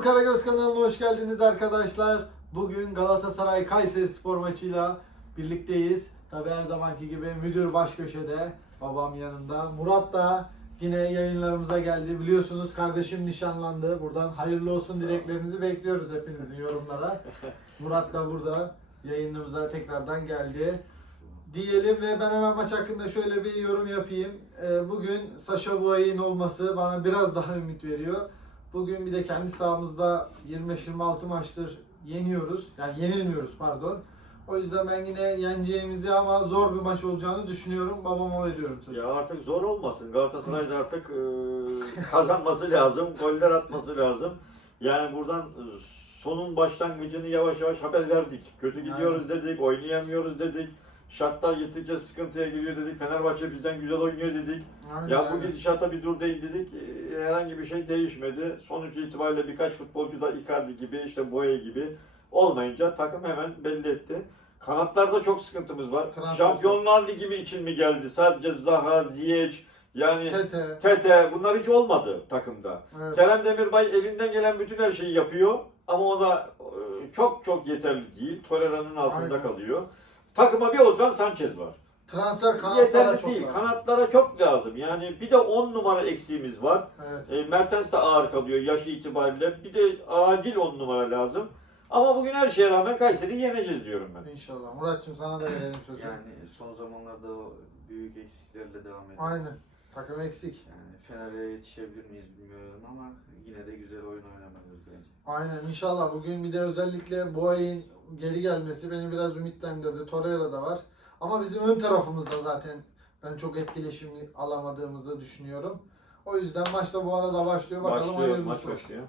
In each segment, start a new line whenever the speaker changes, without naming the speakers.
Karagöz kanalına hoş geldiniz arkadaşlar. Bugün Galatasaray Kayserispor maçıyla birlikteyiz. Tabi her zamanki gibi müdür baş köşede, babam yanımda. Murat da yine yayınlarımıza geldi. Biliyorsunuz kardeşim nişanlandı. Buradan hayırlı olsun dileklerinizi bekliyoruz hepinizin yorumlara. Murat da burada yayınımıza tekrardan geldi. Diyelim ve ben hemen maç hakkında şöyle bir yorum yapayım. Bugün Sacha Boey'in olması bana biraz daha ümit veriyor. Bugün bir de kendi sahamızda 25-26 maçtır yeniyoruz. Yani yenilmiyoruz pardon. O yüzden ben yine yeneceğimizi ama zor bir maç olacağını düşünüyorum. Babama veriyorum sözü.
Ya artık zor olmasın. Galatasaray'da artık kazanması lazım. Goller atması lazım. Yani buradan sonun başlangıcını yavaş yavaş haber verdik. Kötü gidiyoruz dedik, oynayamıyoruz dedik. Şartlar gittikçe sıkıntıya giriyor dedik. Fenerbahçe bizden güzel oynuyor dedik.
Aynen,
ya bu gidişata bir dur değil dedik. Herhangi bir şey değişmedi. Sonuç itibariyle birkaç futbolcu da Icardi gibi, işte Boye gibi olmayınca takım hemen belli etti. Kanatlarda çok sıkıntımız var. Şampiyonlar Ligi mi için mi geldi? Sadece Zaha, Ziyech, yani Tete bunlar hiç olmadı takımda.
Evet.
Kerem Demirbay elinden gelen bütün her şeyi yapıyor ama o da çok yeterli değil. Torreira'nın altında kalıyor. Takıma bir oturan Sanchez var.
Transfer kanatlara
yeterli
çok
değil.
lazım.
Kanatlara çok lazım. Yani bir de 10 numara eksiğimiz var.
Evet.
Mertens de ağır kalıyor yaşı itibariyle. Bir de acil 10 numara lazım. Ama bugün her şeye rağmen Kayseri'yi yeneceğiz diyorum ben.
İnşallah. Murat'cığım sana da verelim sözü.
Yani son zamanlarda o büyük eksiklerle devam ediyor.
Aynen. Takım eksik.
Yani Fener'e yetişebilir miyiz bilmiyorum ama yine de güzel oyun oynamalıyız bence.
Aynen inşallah. Bugün bir de özellikle Boey'in geri gelmesi beni biraz ümitlendirdi. Torreira da var. Ama bizim ön tarafımızda zaten ben çok etkileşim alamadığımızı düşünüyorum. O yüzden maç da bu arada başlıyor. Bakalım hayırlısı
maç
olsun.
başlıyor.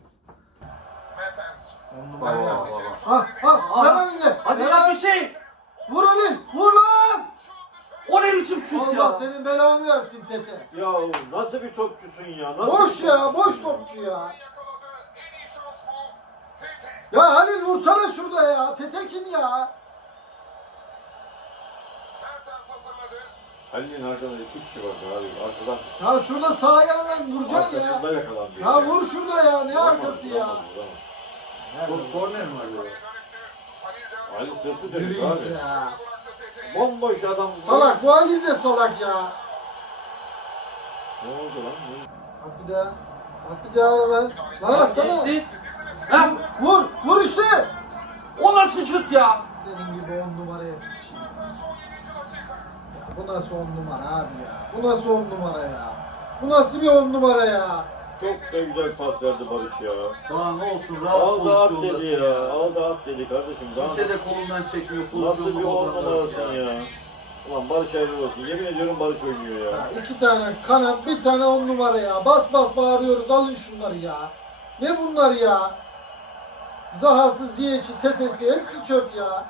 Ver önüne.
Hadi
Ver
yap
lan.
bir şey.
Vur Halil. Vur lan.
O ne biçim şut
Allah
ya?
senin belanı versin Tete.
Ya nasıl bir topçusun ya? Nasıl
Boş
bir
ya.
topçusun
Boş topçu ya. Ya Halil vursana şurada ya. Tete kim ya?
Halil'in arkadan 2 kişi vardı abi. Arkadan
Ya şurada sağ ayağıyla vuracaksın ya.
arkasında yakalandı.
Ya vur şurada ya. Ne arkası ya?
Korner mi acaba?
Ali sırtı
Yürü
dönük
git
abi.
ya.
Bomboş adam.
Salak. Bu Halil de salak ya.
Ne oldu lan? Ne?
Bak bir daha. Bak bir daha lan. Lan atsana.
Geçti.
Vur. Vur işte.
O nasıl şut ya?
Senin gibi 10 numaraya sıçayım. Bu nasıl 10 numara abi ya? Bu nasıl 10 numara ya? Bu nasıl bir 10 numara ya?
Çok da güzel pas verdi Barış ya.
Daha ne olsun rahat
Al da at
pozisyonda.
dedi ya. Al da at dedi kardeşim.
Kimse de kolundan çekmiyor
Nasıl bir
pozisyonu
10
bozanlar
numarasın ya. Ulan Barış ayrı olsun. Yemin ediyorum Barış oynuyor ya.
Ya 2 tane kanat, bir tane 10 numara ya. Bas bas bağırıyoruz. Alın şunları ya. Ne bunlar ya? Zahası, Ziyech'i, Tetesi hepsi çöp ya.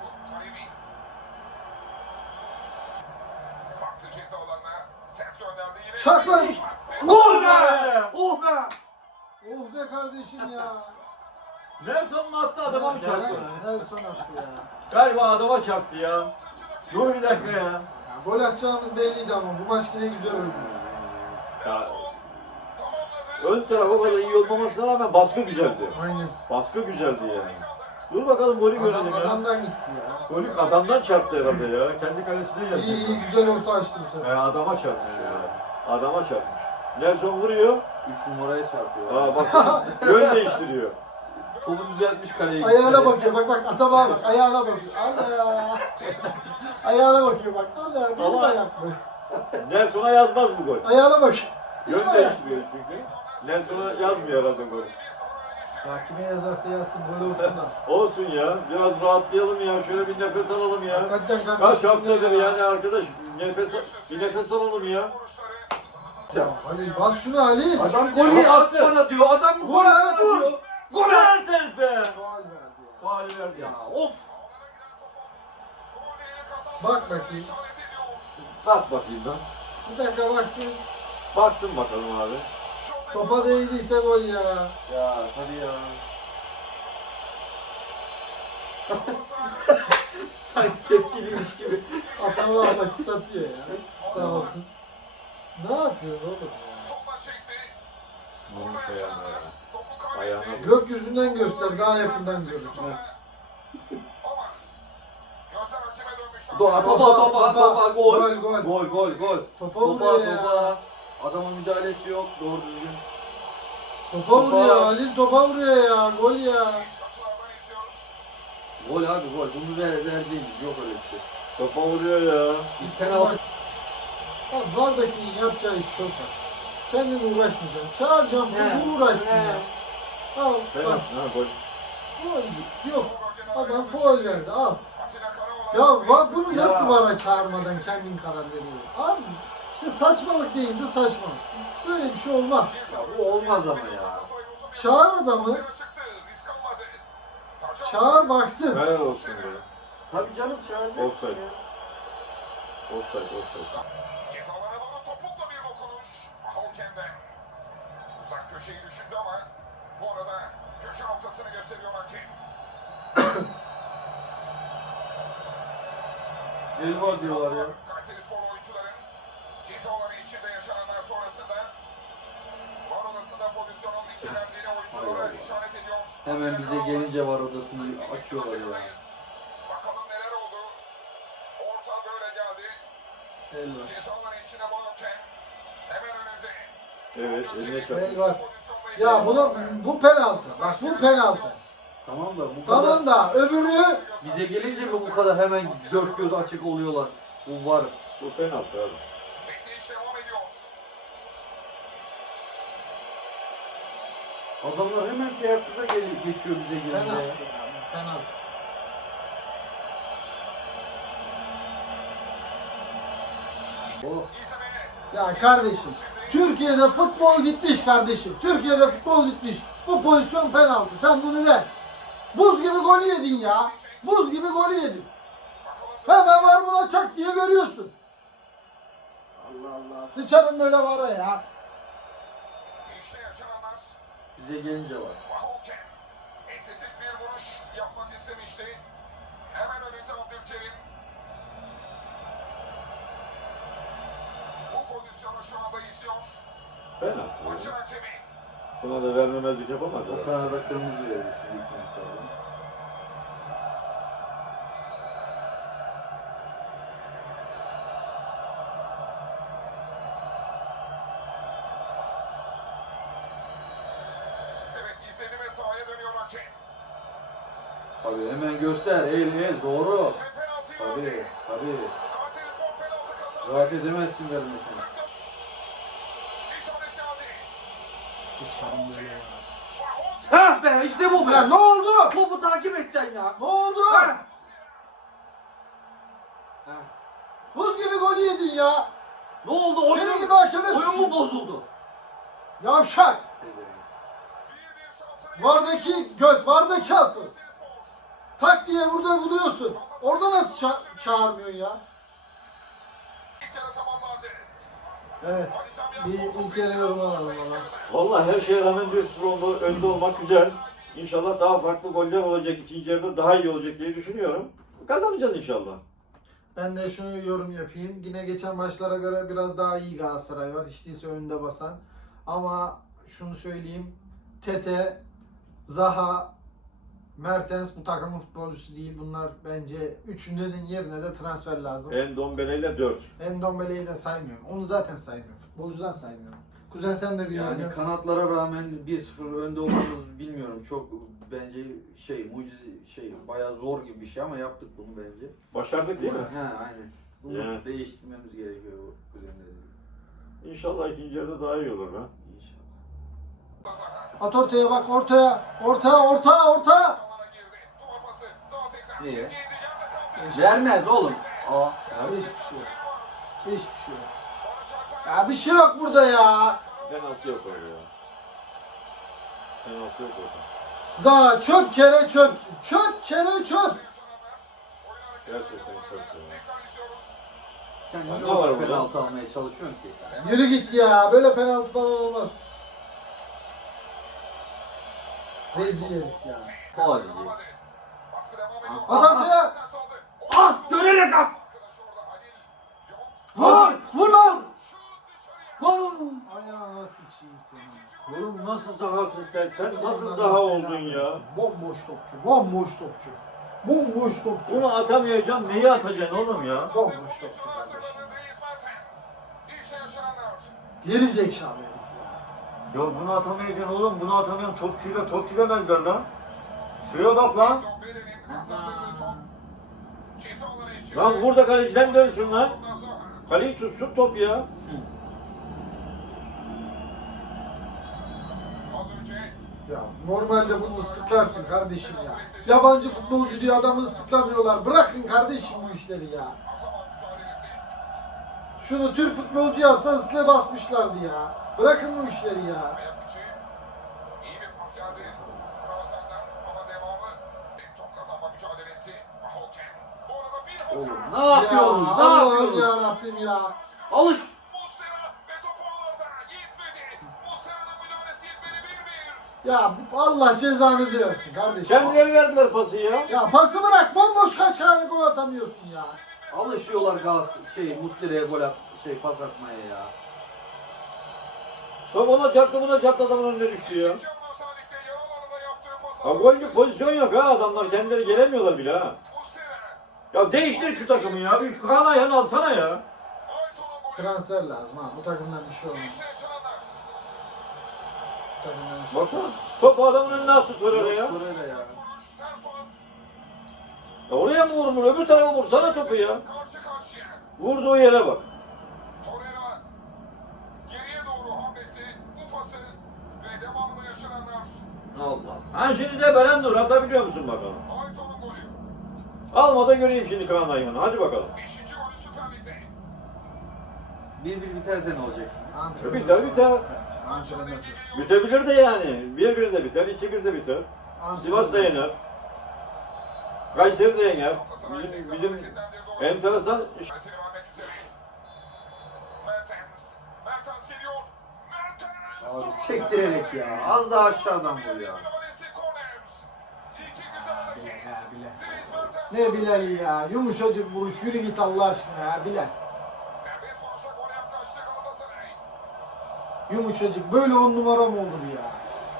Çak lan.
Gol be! Oh be!
Oh be kardeşim ya.
Nelson mu attı adama mı çarptı?
Nelson attı ya.
Galiba adama çarptı ya. Dur bir dakika ya.
Ya gol atacağımız belliydi ama bu maç yine güzel oynuyoruz.
Ya ön taraf o kadar iyi olmamasına rağmen baskı güzeldi.
Aynen.
Baskı güzeldi yani. Dur bakalım golü görelim ya.
Adamdan gitti ya.
Golü adamdan çarptı herhalde ya. Kendi kalesine geldi.
İyi güzel orta açtı bu sefer.
Yani adama çarpmış ya. Adama çarpmış. Nelson vuruyor.
3 numaraya çarpıyor.
Aa bak yön değiştiriyor.
Topu düzeltmiş kaleye.
Ayağına bakıyor bak Atabağa bak ayağına bakıyor. Al ya. Ayağına bakıyor bak. Al ya. Benim
Ama-
ayak bu.
Nelson'a yazmaz bu gol.
Ayağına bak.
Yön
Benim ayak.
değiştiriyor çünkü. Nelson'a yazmıyor herhalde gol.
Ya kime yazarsa yazsın gol olsun da.
Olsun ya. Biraz rahatlayalım ya. Şöyle bir nefes alalım ya.
Hakikaten
Kaç
kardeşim.
haftadır yani arkadaş bir nefes alalım ya.
Ya Halil bas şunu Halil.
Adam golü
Attı.
at bana diyor. Adam
Vur lan,
bana
vur.
diyor.
Gol Mertens be.
Faul verdi ya.
Faali verdi ya. Of.
Bak bakayım.
Bak bakayım lan.
Bir dakika baksın.
Baksın bakalım abi.
Topa değdiyse gol ya.
Ya tabii ya.
Sanki tepkiliymiş gibi.
Atabağa maçı satıyor ya. Sağ olsun. Ne yapıyor oğlum ya?
Vurmuş ayağına ya. Ayağına vurmuş.
Gökyüzünden göster, daha yakından görür.
Topa gol.
Gol.
Gol.
Topa
Topa
vuruyor ya.
topa. Adamın müdahalesi yok doğru düzgün.
Topa vuruyor, Halil topa vuruyor ya. Gol ya.
Gol abi gol. Bunu vereceğimiz yok öyle bir şey.
Topa vuruyor ya.
Bir penaltı.
Abi Vardakinin yapacağı iş çok az. Kendin uğraşmayacaksın. Çağıracağım, bu uğraşsın ya. Al,
Penaltı.
bak.
Ha gol.
Foul yok. Adam foul verdi, al. Ya var bunu nasıl vara çağırmadan kendin karar veriyor? Abi işte saçmalık deyince saçmalık. Böyle bir şey olmaz.
Ya bu olmaz ama ya.
Çağır adamı. Çağır baksın.
Helal olsun be.
Tabii canım çağıracaksın
Offside.
ya.
Offside.
Cezalara doğru topukla bir dokunuş. Hawken'den. Uzak köşeyi düşündü ama bu arada köşe noktasını gösteriyor hakem.
Elma diyorlar ya.
Kayserispor oyuncuların ceza alanı içinde yaşananlar sonrasında var odasında pozisyonun ilgilendiğini oyunculara işaret ediyor.
Hemen bize gelince var odasını açıyorlar ya.
Bakalım neler oldu. Orta böyle geldi.
El var.
Ceza alanı içine bağırken hemen önünde.
Evet, eline
El
çarpmış.
var. Ya bu penaltı. Bak bu penaltı.
Tamam da bu kadar.
Tamam da öbürü
Bize gelince mi bu kadar hemen dört göz açık oluyorlar? Bu var.
Bu penaltı abi.
Bekleyiş devam ediyor.
Adamlar hemen teyakkuza geçiyor bize gelince
penaltı.
ya.
Ya, penaltı.
O
İzlemeye.
Ya kardeşim, Türkiye'de futbol bitmiş kardeşim. Türkiye'de futbol bitmiş. Bu pozisyon penaltı. Sen bunu ver. Buz gibi golü yedin ya. Buz gibi golü yedin. Hemen var buna çak diye görüyorsun. Allah Allah. Sıçarım böyle vara ya.
İşte yaşananlar.
bize gelince var.
Hawken estetik bir vuruş yapmak istemişti. Hemen önünde Abdülkerim. Bu pozisyonu şu anda izliyor.
Penaltı.
Maçın
ya.
hakemi.
Buna da vermemezlik yapamaz
O
herhalde.
kanada kırmızı verdi şimdi ikinci sarıdan.
Evet izledi ve sahaya dönüyor hakem.
Tabii hemen göster. El doğru.
Ve penaltıyı verdi.
Tabii.
Kayserispor penaltı kazandı.
Rahat edemezsin vermesine.
İşaret geldi.
Sıçarım böyle ya.
Ha be işte bu be.
Ya ne oldu?
Topu takip edeceksin ya.
Ne oldu?
Ha.
Buz gibi golü yedin ya.
Ne oldu?
Senin gibi hakeme
Oyun
suçu.
mu bozuldu?
Yavşak. Vardaki göt, vardaki asıl. Tak diye burada buluyorsun. Orada nasıl çağırmıyorsun ya?
İlk yarı tamamlandı.
Evet. Bir ilk yarı yorum alalım valla.
Vallahi her şeye rağmen 1-0 önde olmak güzel. İnşallah daha farklı goller olacak. İkinci yarıda daha iyi olacak diye düşünüyorum. Kazanacağız inşallah.
Ben de şunu yorum yapayım. Yine geçen maçlara göre biraz daha iyi Galatasaray var. Hiç değilse önde basan. Ama şunu söyleyeyim. Tete, Zaha, Mertens bu takımın futbolcusu değil. Bunlar bence üçünün yerine de transfer lazım.
Endombele ile 4.
Endombele'yi de saymıyorum. Onu zaten saymıyorum. Futbolcudan saymıyorum. Kuzen sen de bir yorum
Yani
yap.
kanatlara rağmen 1-0 önde olmamız bilmiyorum. Çok bence mucize bayağı zor gibi bir şey ama yaptık bunu bence.
Başardık değil mi?
He aynen. Bunu
Yani.
değiştirmemiz gerekiyor bu kuzenleri.
İnşallah ikinci yarıda daha iyi olur ha.
İnşallah.
At ortaya bak ortaya. Orta.
Alana girdi. Duvar pası. Sağ tekrar.
Niye?
Dizi indi. Yerde kaldı.
Vermez oğlum. Aa.
Hiçbir şey yok. Hiçbir şey yok. Ya bir şey yok burada ya.
Penaltı yok orada ya. Penaltı yok orada.
Zaha çöp kere çöpsün. Çöp kere çöp.
Gerçekten çok ya.
Sen
Ya
niye
ne var
orada
burada?
penaltı almaya çalışıyorsun ki?
Yürü git ya. Böyle penaltı falan olmaz. Rezil herif ya.
Faul diyecek.
At ortaya.
Ah dönerek at.
Vur. Vur lan.
Vur.
Ayağına sıç. sıçayım seni.
Oğlum nasıl sahasın sen? Sen nasıl saha oldun ya?
Bomboş topçu, bomboş topçu. Bomboş topçu.
Bunu atamayacaksın, neyi atacaksın oğlum ya?
Bomboş topçu kardeşim. Geri zekalı herif ya.
Ya bunu atamayacaksın oğlum, bunu atamayan topçuyla top demezler lan. Şuraya bak lan. Lan vur da kaleciden dönsün lan. Kaleyi tutsun top ya.
Ya normalde bunu ıslıklarsın kardeşim ya. Yabancı futbolcu diye adamı ıslıklamıyorlar. Bırakın kardeşim bu işleri ya. Şunu Türk futbolcu yapsa ıslığa basmışlardı ya. Bırakın bu işleri ya.
İyi bir pas geldi. Ramazan'dan ama devamı. Top kazanma mücadelesi. Hawken. Bu arada bir
Oğlum
hata.
ne yapıyorsunuz? Ne
Allah'ım
yapıyorsunuz?
ya Rabbim ya.
Alış.
Muslera ve topu ağlarda. Yetmedi. Muslera'nın müdahalesi yetmedi. 1-1.
Ya Allah cezanızı versin kardeşim.
Kendileri verdiler pası ya.
Ya pası bırak, bomboş kaç tane gol atamıyorsun ya.
Alışıyorlar Muslera'ya gol at, pas atmaya ya.
Top ona çarptı, buna çarptı, adamın önüne düştü ya.
İkinci yarı özellikle yarı alanda yaptığı pas.
Ha gollük pozisyon yok ha, adamlar kendileri gelemiyorlar bile ha.
Muslera.
Ya değiştir şu takımı ya, bir kan ayağını alsana ya.
Ayton'un golü.
Transfer lazım ha. Bu takımdan bir şey olmaz.
İşte yaşananlar.
Bu takımdan bir şey
Baksana,
olmaz.
topu adamın önüne attı Torreira ya.
Torreira ya.
Vuruş, ters pas.
Ya oraya mı vurmur, öbür tarafa vursana topu ya.
Karşı karşıya.
Vurduğu yere bak.
Torreira geriye doğru hamlesi, bu pası ve devamında yaşananlar.
Allah. Ha şimdi de Belendur atabiliyor musun bakalım.
Ayton'un golü.
Alma da göreyim şimdi Kaan Ayhan'ı, hadi bakalım.
5. golü Süper Lig'de.
1-1 biterse ne olacak?
Antrenör
Biter, biter.
falan. Antrenör.
Bitebilir de yani. 1-1 de biter, 2-1 de biter. Sivas da yener. Kayseri de yener. Bizim enteresan iş.
Mertens'i vermek üzere. Mertens geliyor. Mertens.
Abi sektirerek ya. Az daha aşağıdan vur ya.
Müdahalesi korner. İki güzel hareket. Deniz Mertens.
Ne Bilal'i ya. Yumuşacık vuruş. Yürü git Allah aşkına ya Bilal.
Serbest vuruşla gole yaklaştı Galatasaray.
Yumuşacık. Böyle 10 numara mı olur ya?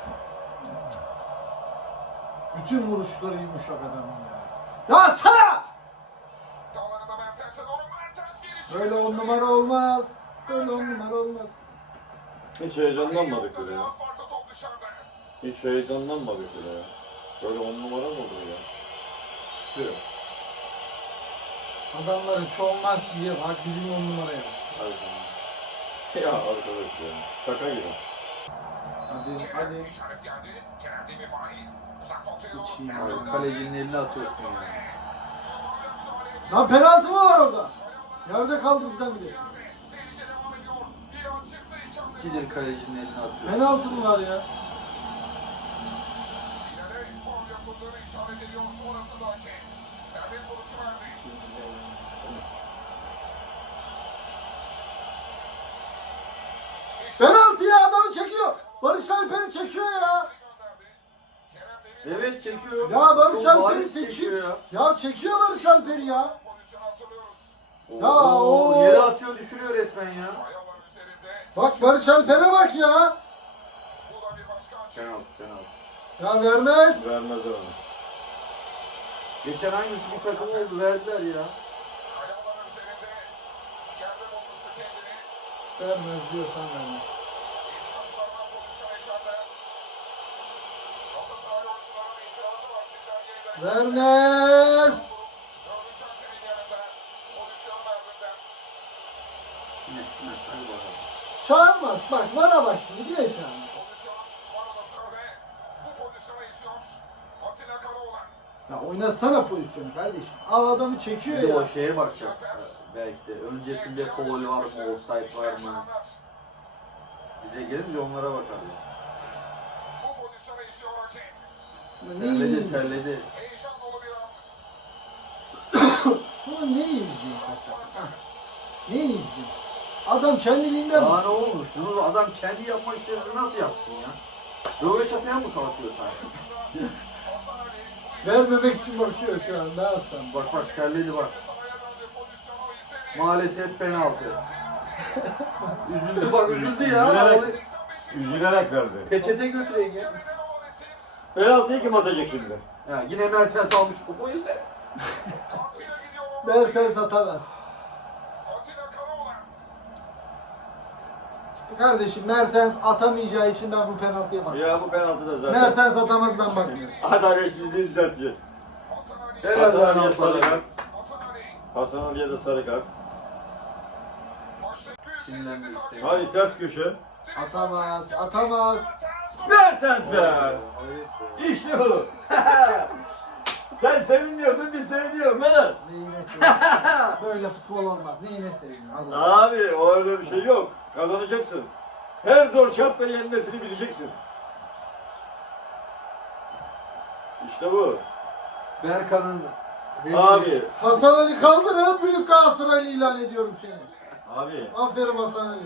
Bütün vuruşları yumuşak adamın ya. Ya sana!
Sağlarında Mertens'e doğru Mertens gelişiyor.
Böyle 10 numara olmaz. Böyle 10 numara olmaz.
Hiç heyecanlanmadık bile ya.
Biraz farklı top dışarıda.
Hiç heyecanlanmadık bile ya. Böyle 10 numara mı olur ya? Şu.
Adamların çoğulmaz diye bak bizim 10 numaraya bak.
Ya arkadaş ya. Şaka gibi.
Hadi
Kerem
hadi.
işaret geldi. Kerem Demirbay. Uzak noktaya doğru.
Sıçayım
Kerem
abi,
gönderdi.
Kalecinin eline atıyorsun ya.
Yumruğuyla müdahale ediyor.
Lan penaltı mı var orada? Yerde kaldı bizden bile.
Tehlike devam ediyor. Bir an çıktı iç hamle.
İkidir kalecinin eline atıyor.
Penaltı mı var ya?
Bilal'e faul yapıldığını işaret ediyor. Sonrasında hakem. Serbest vuruşu verdi.
Penaltı ya, adamı çekiyor. Barış Alper'i çekiyor ya.
Evet çekiyor.
Ya Barış
Çok
Alper'i
bariz
seçiyor.
ya.
Ya çekiyor Barış Alper'i ya.
Pozisyonu hatırlıyoruz.
Ya
Oo,
o-
yere atıyor düşürüyor resmen ya.
Kayalar üzerinde.
Bak Barış Alper'e bak ya.
Bu da bir başka açı.
Penaltı.
Ya vermez.
Vermezler onu.
Geçen aynısı bir takım oldu verdiler ya.
Kayalar üzerinde. Yerde bulmuştu kendini.
Vermez diyorsan vermez.
İş açılarından pozisyon ekranda. Galatasaray oyuncularının itirazı var. Sizler yeniden.
Vermez.
Dördüncü hakemin yanında. Pozisyon verdiğinden.
Hadi bakalım.
Çağırmaz. Bak bana bak şimdi yine çağırmaz.
Pozisyon var odasında ve bu pozisyonu izliyor. Atilla Karaoğlan.
Ya oynasana pozisyonu kardeşim. Al adamı çekiyor
Bir de o
ya.
şeye bakacak. Belki de öncesinde foul var mı, offside var mı? Bize gelince onlara bakarlar.
Bu pozisyonu izliyor hakem.
Terledi terledi.
Heyecan dolu bir an.
Bunu ne izliyorsun Kaşar? Ha. Ne izliyorsun? Adam kendiliğinden
Daha ne olmuş? Şunu adam kendi yapmak istese nasıl yapsın ya? Röveşataya mı kalkıyor sanki?
Hasan Ali.
vermemek için bakıyor şu an. Ne yapsam?
Bak terledi bak.
Sahaya döndü, pozisyonu izledi.
Maalesef penaltı. Üzüldü bak üzüldü ya.
Üzülerek.
85.
Üzülerek verdi.
Peçete götüreyim ya.
Penaltıyı kim atacak şimdi?
Ya yine Mertens almış topu eline.
Mertens atamaz. Kardeşim Mertens atamayacağı için ben bu penaltıya bakıyorum.
Ya bu penaltı da zaten.
Mertens atamaz ben bakmıyorum.
Adaletsizliği düzeltecek.
Helal
Hasan
lan
Ali'ye sarı
Hasan.
kart. Hasan Ali'ye de sarı kart.
Sinirlendi işte.
Hadi ters köşe.
Atamaz, atamaz.
Mertens be!
Evet be.
İşte bu. Sen seviniyorsun biz seviniyoruz lan.
Neyine seviyorum. Böyle futbol olmaz. Neyine seviyorum. Allah.
Abi öyle bir şey yok. Kazanacaksın. Her zor şartla yenmesini bileceksin. İşte bu.
Berkan'ın
Abi.
Hasan Ali kaldır ha, büyük Galatasaraylı ilan ediyorum seni.
Abi.
Aferin Hasan Ali.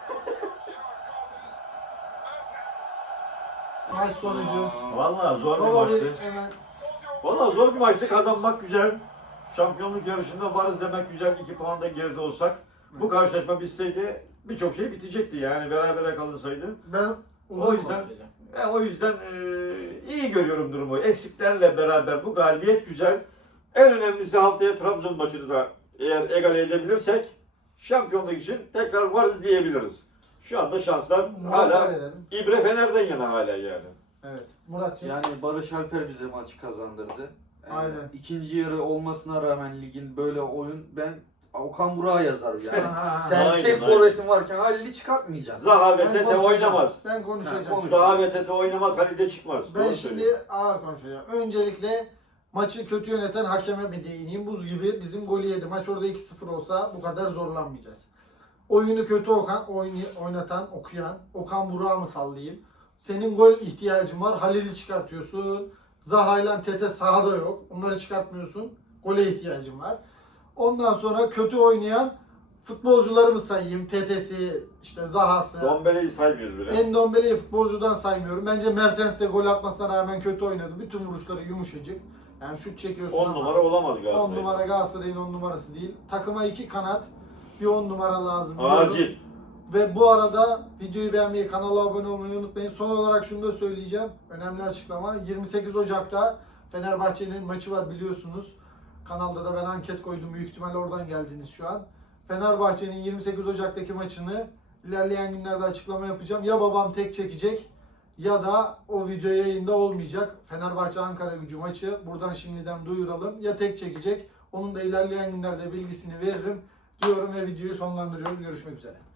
Maç sonucu.
Vallahi zor bir
Baba bir
maçtı.
hemen
Vallahi zor bir maçtı. Kazanmak güzel. Şampiyonluk yarışında varız demek güzel. 2 puanda geride olsak. Bu karşılaşma bitseydi birçok şey bitecekti yani berabere kalınsaydı.
ben uzun
O yüzden
konuşacağım.
o yüzden iyi görüyorum durumu. Eksiklerle beraber bu galibiyet güzel. En önemlisi haftaya Trabzon maçını da eğer egale edebilirsek şampiyonluk için tekrar varız diyebiliriz. Şu anda şanslar
Murat'a
hala
verelim.
İbre Fener'den yana hala yani.
Evet. Muratcığım.
yani Barış Alper bize maçı kazandırdı.
Aynen.
İkinci yarı olmasına rağmen ligin böyle oyun ben Okan Burak'a yazarım yani.
Ha,
Sen
Aynen,
tek
aynen.
forvetin varken Halil'i çıkartmayacaksın.
Zaha ve
ben
Tete
konuşacağım.
oynamaz.
Ben konuşacağım.
Ha, konuş.
Zaha ve Tete oynamaz, Halil'de çıkmaz.
Ben
Doğru
şimdi
söylüyorsun.
ağır konuşacağım. Öncelikle maçı kötü yöneten hakeme bir değineyim. Buz gibi bizim golü yedi. Maç orada 2-0 olsa bu kadar zorlanmayacağız. Oyunu kötü oynatan, okuyan Okan Burak'a mı sallayayım? Senin gol ihtiyacın var. Halil'i çıkartıyorsun. Zaha ile Tete sahada yok. Onları çıkartmıyorsun. Gole ihtiyacın var. Ondan sonra kötü oynayan futbolcuları mı sayayım? Tete'si, işte Zaha'sı.
Dombele'yi saymıyoruz bile.
Endombele'yi futbolcudan saymıyorum. Bence Mertens de gol atmasına rağmen kötü oynadı. Bütün vuruşları yumuşacık. Yani şut çekiyorsun
10
ama
numara olamaz
10
Galatasaray.
numara Galatasaray'ın 10 numarası değil. Takıma 2 kanat, bir 10 numara lazım. diyorum.
Acil.
Ve bu arada videoyu beğenmeyi, kanala abone olmayı unutmayın. Son olarak şunu da söyleyeceğim. Önemli açıklama. 28 Ocak'ta Fenerbahçe'nin maçı var biliyorsunuz. Kanalda da ben anket koydum. Büyük ihtimalle oradan geldiniz şu an. Fenerbahçe'nin 28 Ocak'taki maçını ilerleyen günlerde açıklama yapacağım. Ya babam tek çekecek ya da o video yayında olmayacak. Fenerbahçe Ankara Gücü maçı. Buradan şimdiden duyuralım. Ya tek çekecek. Onun da ilerleyen günlerde bilgisini veririm diyorum ve videoyu sonlandırıyoruz. Görüşmek üzere.